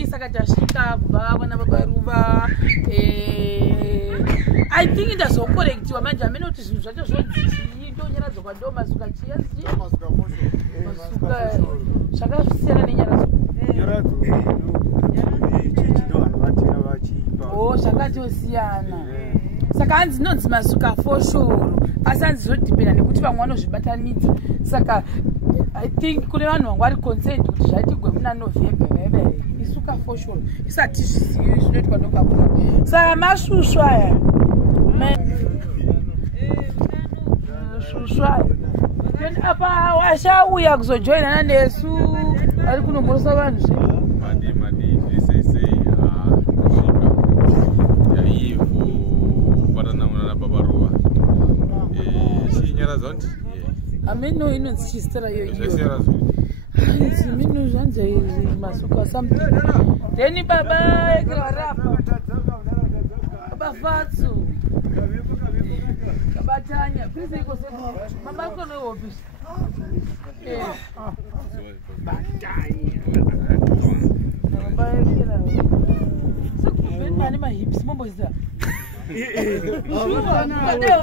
Maybe Sakatashika, Baba, Baruva. I think it is so correct to imagine. I mean, what is such a sort of Doma Sukachi. Shaka oh, Shaka Siana. Saka not Masuka for sure. Asanzi zodipenda nekuti vamwe vanozvibatanidza saka I think kune vanhu vangwari consent kuti zvatigwe muna November isuka for sure isati zvizivi zvinoitwa nokapuna saka mashushu aya shushu aya then apa washauya kuzojoinana nesu ari kunomorosa vanhu zve Ameno inonzi chistera yoyo. Mino zvanza masuka something. Then baba ekrarapa. Baba fatsu. Kabatanya. Please iko sema. Mama ko no office. Batanya. Baba ekra. Sakubeni mani ma hips mombo za. Bateu.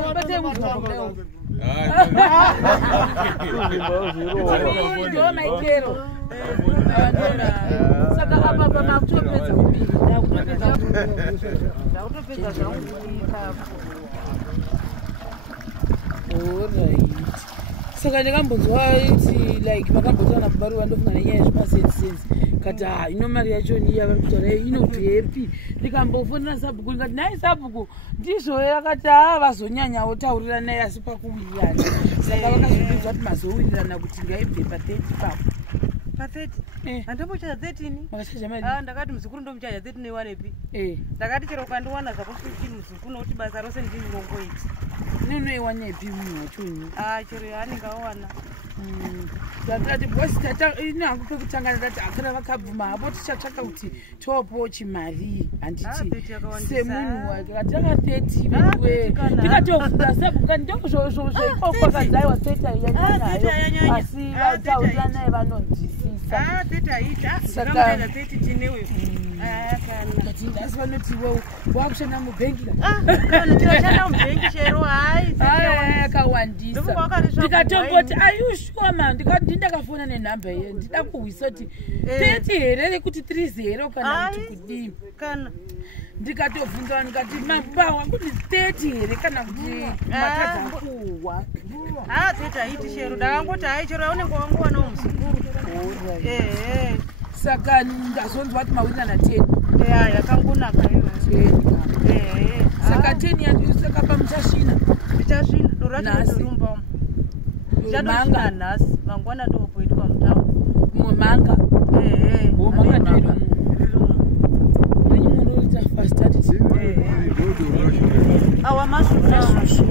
Saka ndakambonzwa like vakambotana kubaruwa ndofunga nenyaya yezvimasensensi kati ino mari yacho niya vari kutaura inobvepi ndikambofonera sabhuku ndikati nai sabhuku ndizvo yakati vazonyanyawo taurira naye asi pakuwirirana saka vakazvibvisa kuti mazowirirana kuti ngaibve pa30 papo pa30 handambochaja 13 ndakati muzukuru ndomuchaja 13 neiwanepi ndakati chero ukandiwana zvako 15 muzukuru nokuti basa rose ndinongoiti ninoiwanepi munhu wachonyi chero yaanenge awana ndakati bosi tata ini hangu pekutangana ndati akara vakabvuma hapo tichatsvaka kuti topo chimari handiti semunhu wake kataka 30 vewe ndikatofunda sebuka ndozvokwakadzaiwa 30 yanyanayo asi vataurira naye vanonzwisisa saka asi vanoti iwewo wakushanda mubhengi ndinoshanda mubhengi chero yakawandisa ndikatomboti ayushuwa ma ndindakafona nenhamba iye ndida kuhwisa kuti 30 here rekuti 3 here kana kuti kudii ndikatovhunza ndikati mapawa kuti 30 here kana kuti matadza kuhwa 30 haiti chero ndakangoti hai chero yaunenge wanguwanawo muzukuru saka ndazonzwa kuti mawirirana 10 yakangonaka iyo saka 10 saka pamuchashina ndichashina dorachinorumba ndichadosvina nhasi mangwana ndopoitwa mutauni mumanga manga ndirimunoita fastaditi awa mashushu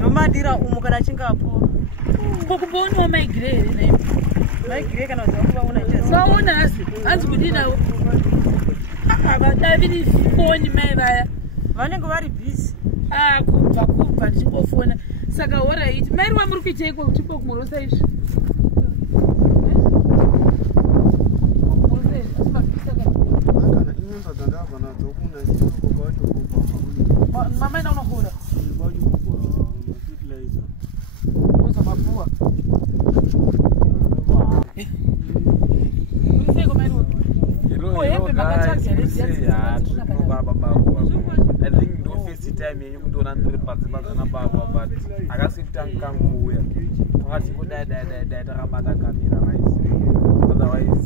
nomadira umu kana achinge apora kokumboonawo maigire here naipo maigire kana vaona vaona asi hanzi kudinawo vadaviri foni mai vaya vanenge vari bhizi kubva ndichingofona saka horaiti mairi wamuri kuiteiko tipo kumorosa izvi mama ina unokura uza mapua uliseiko mairi hembe I think no first time you don't understand but I got sit down can go here. What you die rabata kamera otherwise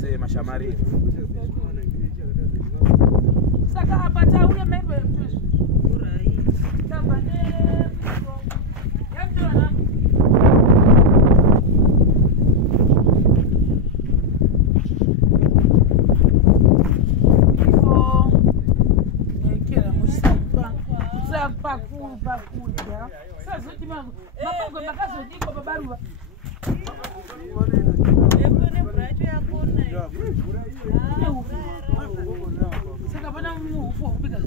say mashamari saka apata ule member urai tabane yamtona pakudya sazoti mapango makazodikwa pabaruva saka pana muhufu wakubika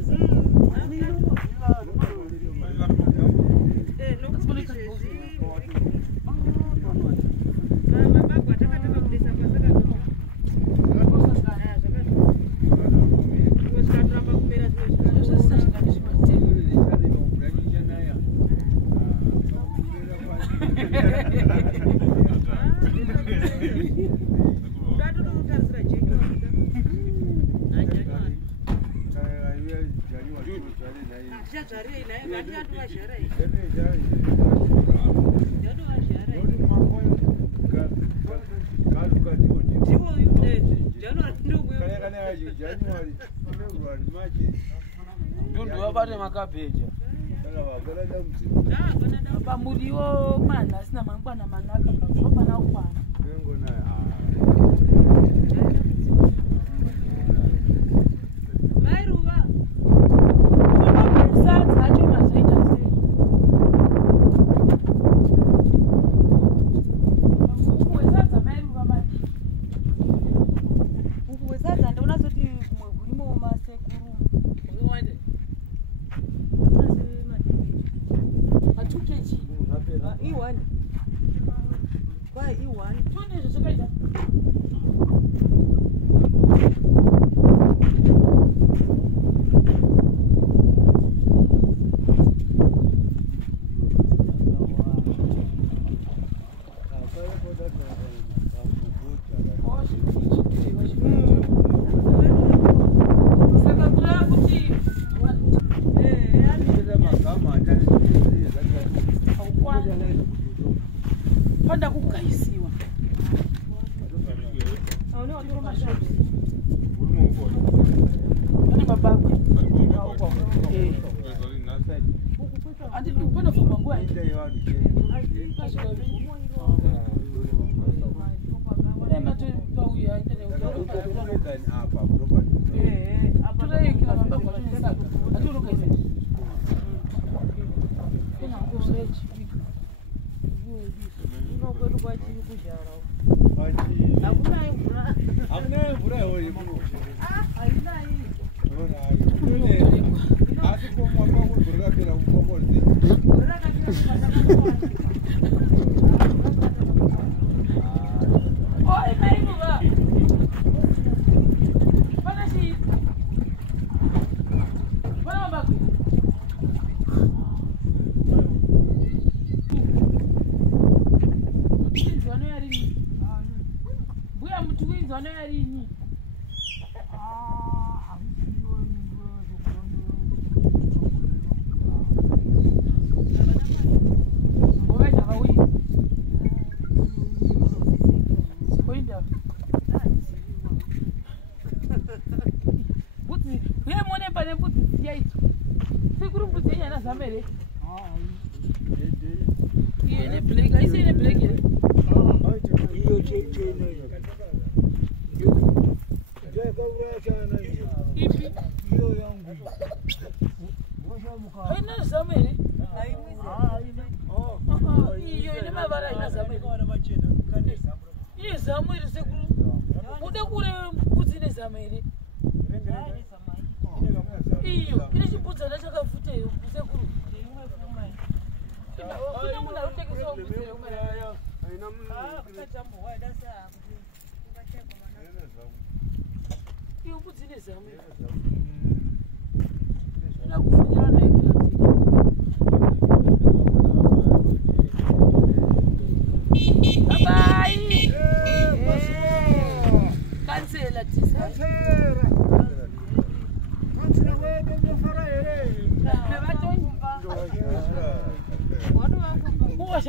Ndovabate makabeja. Pamuriwo mana asina mangwana manaka pakufana ukwana. Mairuva. Sadza acho mazoita sei. Sadza mairuva mati. Sadza ndaona zoti murimo masekuru. Uwande. Atukechi. E1. Why E1? Twende zvokaita. Panda kugaisiwa. Pane mabagwe. Andi panofamba nguva